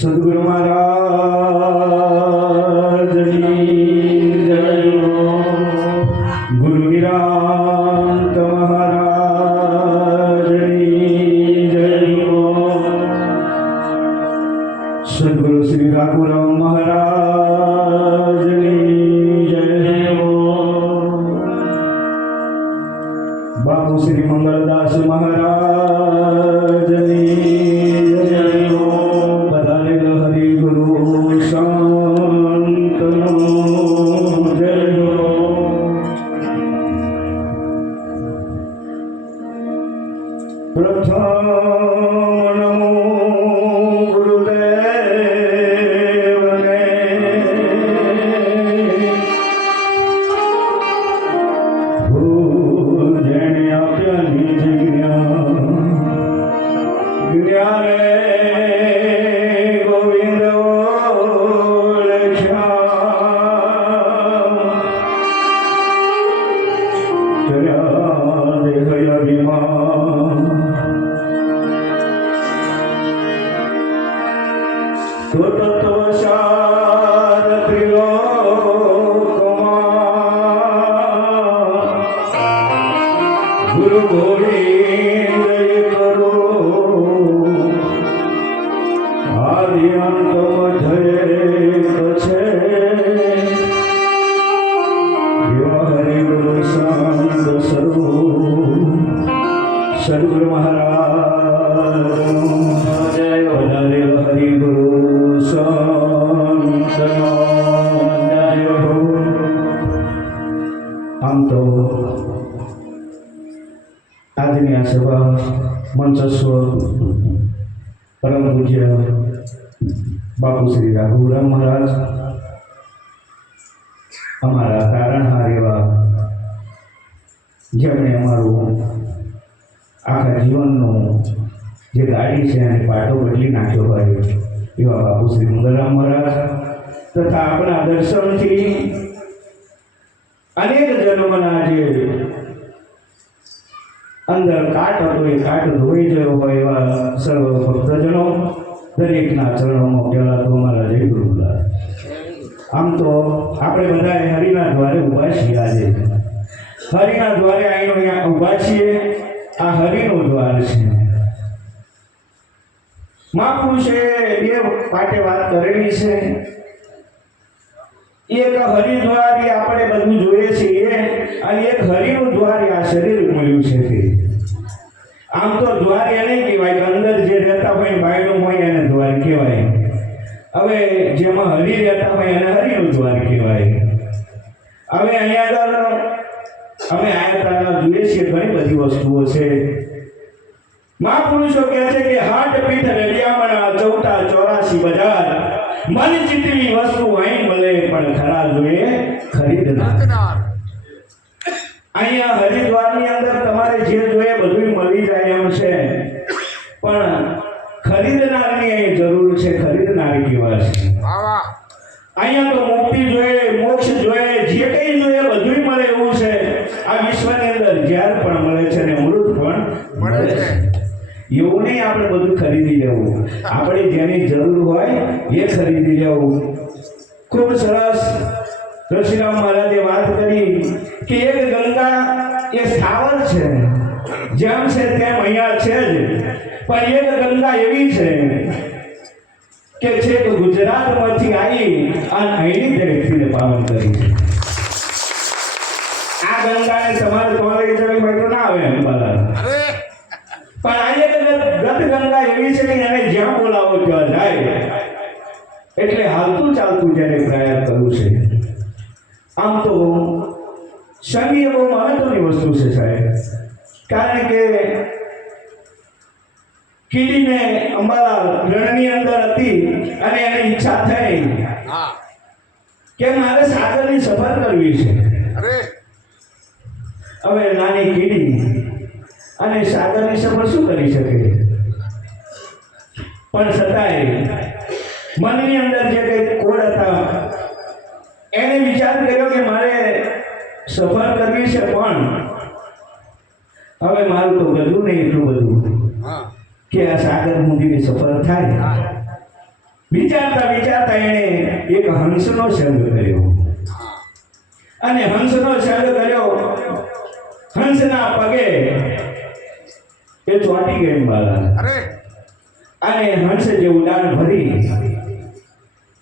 સદગુરુ મહારાજની જય હો, ગુરુ વિરાંત મહારાજની જય હો, સદગુરુ શ્રી રાઘુરામ મહારાજની જય હો, બાપુ શ્રી મંગળદાસ મહારાજની જય હો. બધાને હરિ ગુરુ સંતનો જય હો. પ્રથમ નમો ગુરુદેવને, જેણે આપ્યા નિજ જ્ઞાને ગોવિંદ ઓળખ્યા, કર્યા દેહ અભિમાન, તો તત્વસાર ત્રિલોકમાં ગુરુ ગોવિંદ કરો, આદિ અંત મધ્ય છે, હરિ ગુરુ સંત સ્વરૂપ સદગુરુ મહારાજ જય હો. હરિ ગુરુ સંતનો જય હો. આમ તો આજની આ સભા મંચસ્વ પરમ પૂજ્ય બાપુ શ્રી રાઘુરામ મહારાજ, અમારા તારણહાર એવા, જેમણે અમારું આખા જીવનનું જે ગાડી છે અને પાટો બદલી નાખ્યો હોય એવા બાપુ શ્રી મંગળરામ મહારાજ, તથા આપણા દર્શનથી અનેક જન્મના જે અંદર કાટ હતો એ કાટ ધોઈ ગયો હોય એવા સર્વ ભક્તજનો, દરેકના ચરણોમાં પહેલા તો અમારા જય ગુરુલા. આમ તો આપણે બધાએ હરિના દ્વારે ઊભા છીએ. આજે હરિના દ્વારે આવીને અહીંયા ઊભા છીએ. આ હરિનું દ્વાર છે. મહાપુરુષે બે પાટે વાત કરેલી છે. એક હરિદ્વાર એ આપણે બધું જોઈએ છીએ, અને એક હરિનું દ્વાર આ શરીર મળ્યું છે. તે આમ તો દ્વાર એને કહેવાય કે અંદર જે રહેતા હોય બાયણું હોય એને દ્વાર કહેવાય. હવે જેમાં હરિ રહેતા હોય એને હરિનું દ્વાર કહેવાય. હવે અહીંયા આગળ અમે આયા જોઈએ છીએ ઘણી બધી વસ્તુઓ છે. મહાપુરુષો કહે છે કે હાટ પીઠ રેડિયામણા ચૌટા 84 બજાર, મન ચિતવી વસ્તુ અહીં મળે પણ ખરા જોઈએ ખરીદનાર. અહીંયા હરિદ્વારની અંદર તમારે જે જોઈએ બધું મળી જાય એમ છે, પણ ખરીદનારની અહીં જરૂર છે. ખરીદનારી કેવા છે? અહીંયા તો મુક્તિ જોઈએ, મોક્ષ જોઈએ, જે કંઈ જોઈએ બધું મળે એવું છે. આ વિશ્વની અંદર ઝેર પણ મળે છે અને અમૃત પણ મળે છે. એવું નહીં આપણે બધું ખરીદી લેવું. આપણે જેની જરૂર હોય એ ખરીદી લેવું. ખૂબ સરસ રશીરામ મહારાજે વાત કરી કે એક ગંગા એ સ્થાવર છે, જેમ છે તેમ અહીંયા છે જ, પણ એક ગંગા એવી છે કે છેક ગુજરાતમાંથી આવી અને અહીંની વ્યક્તિને પાવન કરી છે. આ ગંગાને તમારે તમારે જવી હોય તો ના આવે એમ બાલા, પણ આજે ગત ગંગા એવી છે કે એને જ્યાં બોલાવો ત્યાં જાય. એટલે હાલતું ચાલતું જેને પ્રયાસ કરવું છે. આમ તો સંગી એ બહુ મહત્વની વસ્તુ છે સાહેબ, કારણ કે કીડીને અમારા રણની અંદર હતી અને એની ઈચ્છા થઈ કે મારે સાગરની સફર કરવી છે. હવે નાની કીડી અને સાગરની સફર શું કરી શકે? પણ છતાંય મનની અંદર જે કંઈ કોડ હતા એને વિચાર કર્યો કે મારે સફર કરવી છે, પણ હવે મારું તો ગયું નહીં એટલું બધું. કે આ સાગર સુધીની સફર થાય. વિચારતા વિચારતા એણે એક હંસનો સંગ કર્યો અને હંસનો સંગ કર્યો. હંસના પગે એ ચોંટી ગઈ બાળા અને હંસ જે ઉડાન ભરી,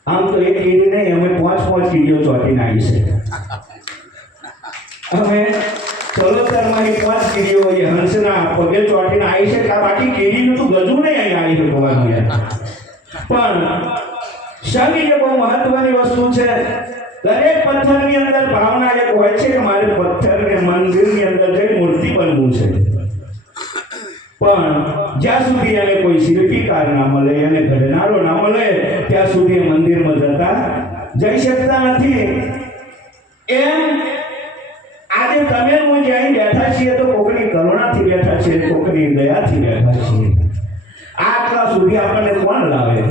આમ તો એક કીડી નહીં, અમે 5 કીડીઓ ચોંટીને આવી છે. અમે ચલોતરમાં 5 કીડીઓ એ હંસના પગે ચોંટીને આવી છે. બાકી કીડીનું તો ગજુ નહીં આવી શકવાનું યાર. પણ શનિ એ બહુ મહત્વની વસ્તુ છે. દરેક પથ્થરની અંદર ભાવના એક હોય છે કે મારે પથ્થરને મંદિરની અંદર જઈ મૂર્તિ બનવું છે. પણ જ્યાં સુધી એને કોઈ શિલ્પીકાર ના મળે, એને ઘડનારો ના મળે, ત્યાં સુધી મંદિરમાં જઈ શકતા નથી. એમ આજે તમે હું જે અહીં બેઠા છીએ તો કોકની કરુણાથી બેઠા છીએ, કોકની દયાથી બેઠા છીએ. આટલા સુધી આપણને કોણ લાવે?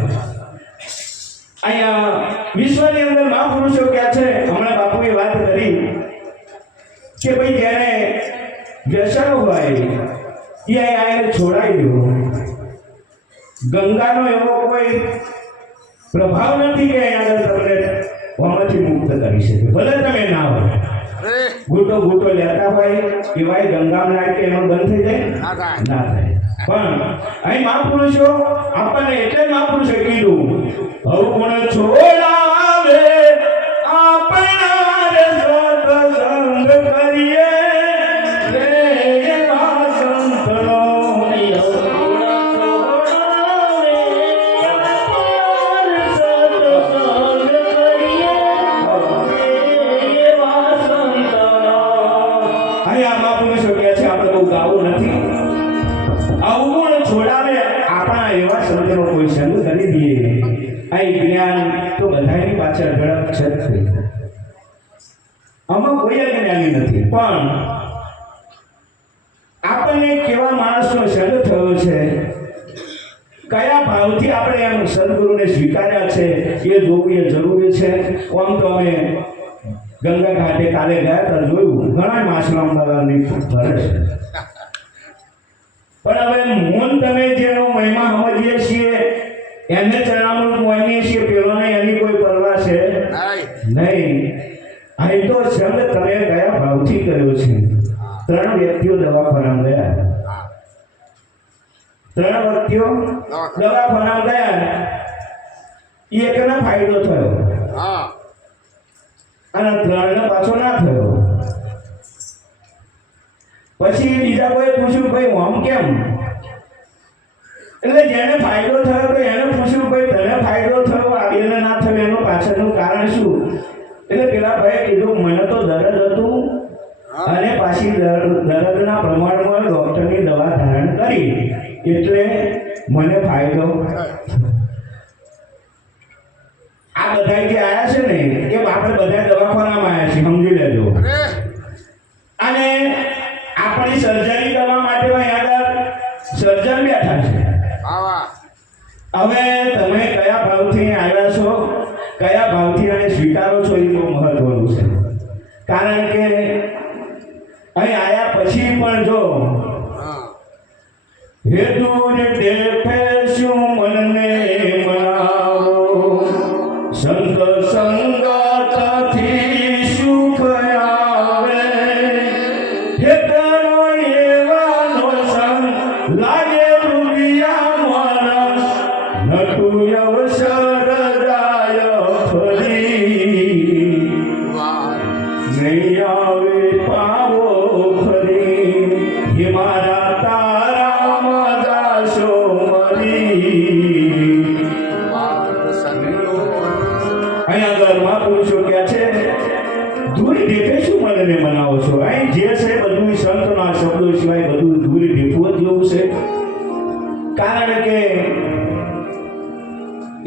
અહીંયા વિશ્વની અંદર મહાપુરુષો ક્યાં છે? હમણાં બાપુએ વાત કરી કે ભાઈ જેને વ્યસન હોય એ આઈને છોડાઈ દો. ગંગાનો એવો કોઈ પ્રભાવ નથી કે અહીંયા તમને હોમાંથી મુક્ત કરી શકે. ભલે તમે ના હોય, ઘૂંટો લેતા હોય એવાય ગંગામાં નાખે એનો બંધ થઈ જાય ના થાય. પણ અહીં મહાપુરુષો આપણને એટલે મહાપુરુષે કીધું, અવગુણ છોડાવે આપણા રે સત્સંગ કરીએ રે એવા સંતનો. અહીંયા મહાપુરુષો કહે છે આપણે બહુ ગાવું નથી. અવગુણ છોડાવે આપણા એવા સંતનો કોઈ સંગ કરી દઈએ. અહીં જ્ઞાન તો બધાની પાછળ ઝડપ છે. આમાં કોઈ જ્ઞાની નથી, પણ આપણને કેવા માણસનો સંગ થયો છે, કયા ભાવથી આપણે એમ સદગુરુને સ્વીકાર્યા છે એ જોવું એ જરૂરી છે. આમ તો અમે ગંગા ઘાટે કાલે ગયા હતા, જોયું ઘણા માછલામ બાબાની ભરે છે. પણ હવે મોન તમે જેનો મહિમા સમજીએ છીએ એને ચરણામૃત મોહીએ છીએ, પેલોને એની કોઈ પરવા છે નહીં. અહીં તો સંગ તમે કયા ભાવથી કર્યો છે. 3 વ્યક્તિઓ દવાખાનામાં ગયા, 3 વ્યક્તિઓ દવાખાનામાં ગયા, એકને ફાયદો થયો અને 3ને પાછો ના થયો. પછી બીજા કોઈ પૂછ્યું ભાઈ આમ કેમ? એટલે જેને ફાયદો થયો તો એને પૂછ્યું ભાઈ તને ફાયદો થયો એને ના થયો એનું પાછળનું કારણ શું? એટલે પેલા ભાઈએ કીધું મને તો દર્દ હતું અને પાછી દર્દના પ્રમાણમાં ડોક્ટરની દવા ધારણ કરી એટલે મને ફાયદો. આ બધા જે આયા છે ને એ આપણે બધા દવાખાનામાં આવ્યા છીએ, સમજી લેજો. અને આપણી સર્જરી કરવા માટે આગળ સર્જન બેઠા છે. હવે તમે કયા ભાવથી આવ્યા છો, કયા ભાવથી આને સ્વીકારો છો, એ બહુ મહત્વનું છે. કારણ કે અહીં આવ્યા પછી પણ જો હે દૂર દેખે શું મનને મનાવો, સંત સંગતથી સુખ આવે. હે કરો એવાનો સંગ લાગે રૂપિયા મારા, નટુ અવસર જાય ફરી, નહીં આવે પાવો ફરી. હે મારા તારા મદાશો મરી. અહીંયા આગળ મહાપુરુષો ક્યાં છે? દૂરી ઢેફે શું મનને મનાવો છો? અહીં જે છે બધું સંતના શબ્દો સિવાય બધું દૂરી ઢેફવું જ જેવું છે. કારણ કે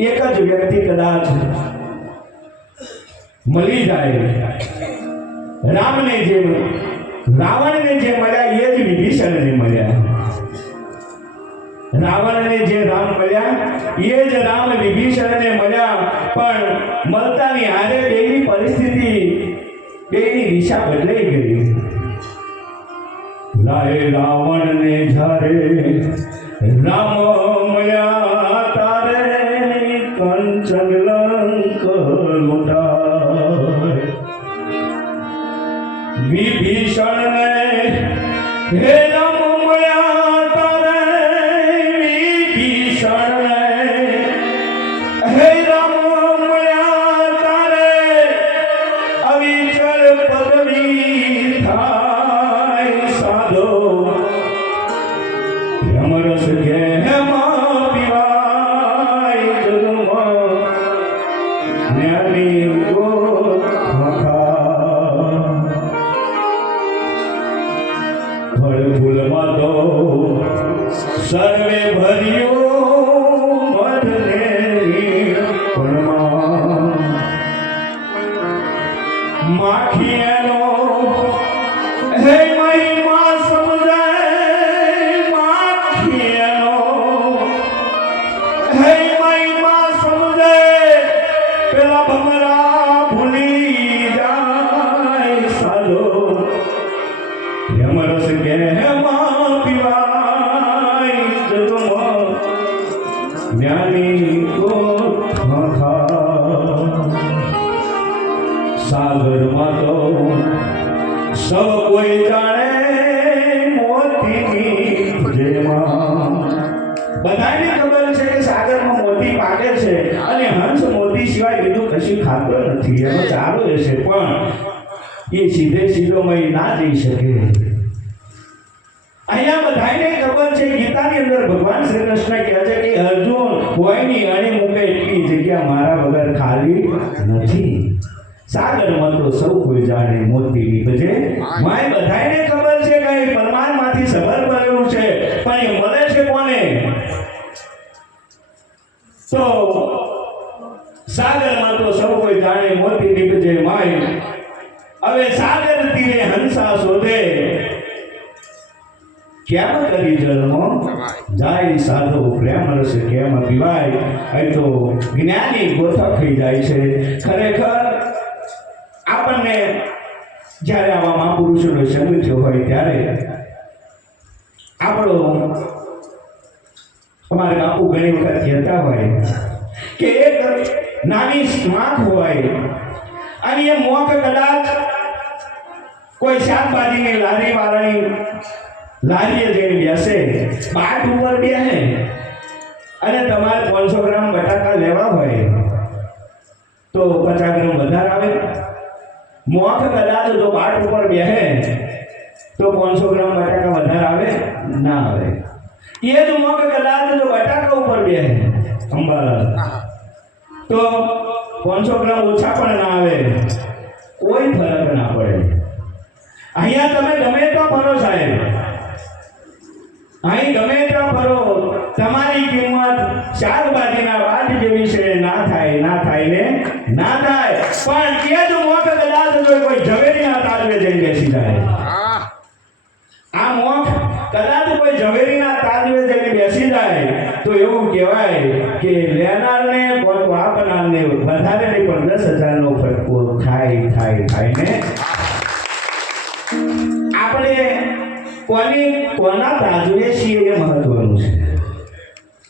એક જ વ્યક્તિ કદાચ મળી જાય, રાવણને જે મળ્યા એ જ વિભીષણને મળ્યા. રાવણને જે રામ મળ્યા એ જ રામ વિભીષણને મળ્યા. પણ મળતાની હારે બેની પરિસ્થિતિ, બેની દિશા બદલાઈ ગઈ. લાય રાવણને જ્યારે રામ મળ્યા તારે કંચન લંક લૂંટાય વિભીષણ ને હે રામ મળ્યા તારે વિભીષણ ને હે રામ મળ્યા તારે અવિચળ પદવી થાય સાધો રમરસ ગેહમાં પીવાય જગમાં જ્ઞાની ફળ ફૂલમાં તો સર્વે ભર્યું મધને પણમાં માખીએનો હે મહિમા સમજાય માખીએનો હે મહિમા સમજાય પેલા ભમરા ભૂલી જાય સાલો યમરસ ગેહમાં પીવાય જગમાં જ્ઞાની સાગરમાં તો સૌ કોઈ જાણે મોતીની જેમાં બધાને ખબર છે કે સાગરમાં મોતી પાકે છે અને હંસ મોતી સિવાય બીજું કશું ખાતો નથી એનો ચાલો રહેશે પણ એ સીધે સીધો મય ના જઈ શકે અહીંયા બધાને ખબર છે ગીતાની અંદર ભગવાન શ્રી કૃષ્ણ કહે છે કે અર્જુન કોઈની અણી મૂકે એટલી જગ્યા મારા વગર ખાલી નથી સાગરમાં તો સૌ કોઈ જાણે મોતીની બજે માય બધાને ખબર છે કે પરમાણમાંથી સબર ભરેલું છે પણ એ મળે છે કોને તો સાગરમાં તો સૌ કોઈ જાણે મોતીની બજે માય હવે સાગર તીરે હંસા શોધે કેમ કરી જન્મો જાય સાધુ પ્રેમ રસ કેમ પીવાય એ તો જ્ઞાની ગોથા થઈ જાય છે ખરેખર આપણને જ્યારે આવા મહાપુરુષોનો સંગ થયો હોય ત્યારે આપણો અમારે બાપુ ઘણી વખત કહેતા હોય કે એક નાની સ્માક હોય અને એ મોક કદાચ કોઈ શાકભાજીની લારી વાળાની લારીએ જઈને બેસે પાટ ઉપર બેસે અને તમારે 500 ગ્રામ બટાકા લેવા હોય તો 50 ગ્રામ વધારે આવે મોખ કદાચ જો પાટ ઉપર બેસે તો 500 ગ્રામ બટાકા વધારે આવે ના આવે એ જ મોખ કદાચ જો બટાકા ઉપર બેસે અંબાલા તો 500 ગ્રામ ઓછા પણ ના આવે કોઈ ફરક ના પડે અહીંયા તમે ગમે તો ફરો સાહેબ અહીં ગમે ત્યાં ફરો તમારી કિંમત શાકભાજીના વાટ જેવી છે ના થાય ને ના થાય પણ એ જ મોખ કદાચ જો કોઈ ઝવેરીના તાજવે જઈને બેસી જાય આ મોખ કદાચ કોઈ ઝવેરીના તાજવે જઈને બેસી જાય તો એવું કહેવાય કે લેનારને કોઈ આપનારને વધારે નહીં પણ 10,000 નો ફટકો થાય ને આપણે કોના તાજવે છીએ એ મહત્વનું છે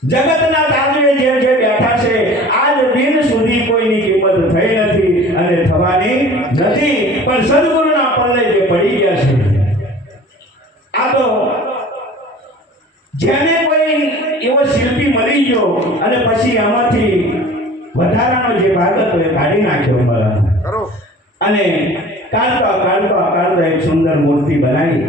જગતના તાજવે જે બેઠા છે આજ દિન સુધી કોઈની કિંમત થઈ નથી અને થવાની નથી પણ સદગુરુના પલ્લે જે પડી ગયા છે આ તો જેને કોઈ એવો શિલ્પી મળી ગયો અને પછી આમાંથી વધારાનો જે ભાગ હતો એ કાઢી નાખ્યો મારા અને કાઢતો એક સુંદર મૂર્તિ બનાવી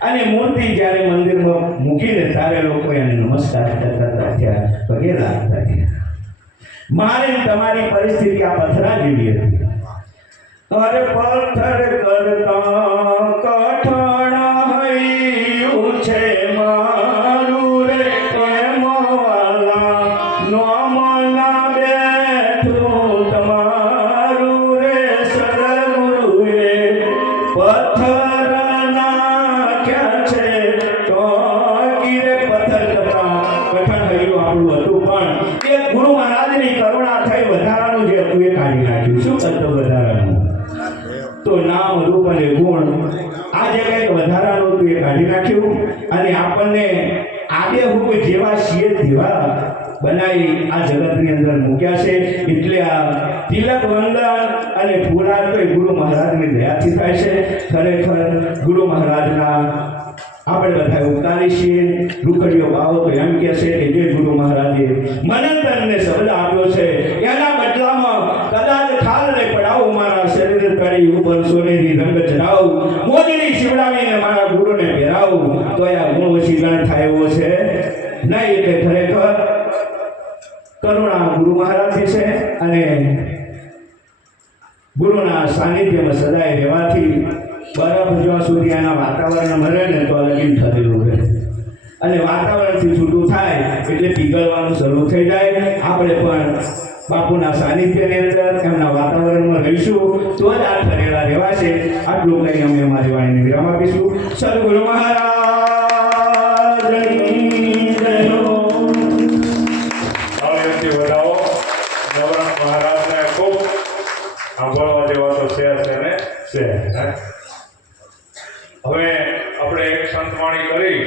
અને મૂર્તિ જ્યારે મંદિરમાં મૂકીને ત્યારે લોકો એને નમસ્કાર કરતા થયા પગે લાગતા થયા મારે તમારી પરિસ્થિતિ આ પથરા જેવી હતી અરે પથ્થર કરતા કઠણ હૈયું છે મારું રે મોલા નોમના બેઠું તમારું રે સદગુરુ રે પથ્થર નાખ્યા છે તો ગીરે પથ્થર કરતા કઠણ હૈયું આપણું હતું પણ એ ગુરુ મહારાજની કરુણા થઈ વધારાનું જે હતું એ કાઢી નાખ્યું શું કરતો વધારાનું તો નામ રૂપ અને ગુણ આ જે કંઈક વધારાનું હતું એ કાઢી નાખ્યું અને આપણને આબેહૂબ જેવા છીએ તેવા બનાવી આ જગતની અંદર મૂક્યા છે. એટલે આ તિલક વંદન અને ફૂલાદ તો એ ગુરુ મહારાજની દયાથી થાય છે. ખરેખર ગુરુ મહારાજના આપણે બધા ઉતારી છીએ. રૂખડીઓ બાવો તો એમ કહે છે કે જે ગુરુ મહારાજે મનંતરને શબ્દ આપ્યો છે એના બદલામાં કદાચ ઠાલને પડાવું મારા શરીર કરી ઉપર સોનેરી રંગ ચડાવું મોજડી શિવડાવીને મારા ગુરુને પહેરાવું તો આ ગુણ વશીકરણ થાય એવો છે નહીં. એટલે ખરેખર કરુણા ગુરુ મહારાજની છે અને ગુરુના સાનિધ્યમાં સદાય રહેવાથી બરફ જ્યાં સુધી આના વાતાવરણમાં રહે ને તો લગીન થયેલું રહે અને વાતાવરણથી છૂટું થાય એટલે પીગળવાનું શરૂ થઈ જાય. આપણે પણ બાપુના સાનિધ્યની અંદર એમના વાતાવરણમાં રહીશું તો જ આ ઠરેલા રહેવાશે. આટલું કંઈ અમે અમારી વાણીને વિરામ આપીશું. સદગુરુ મહારાજની જય હો. વધાવો નવરંગ મહારાજને ખૂબ સાંભળવા જેવા તો છે ને છે. હવે આપણે એક સંતવાણી કરી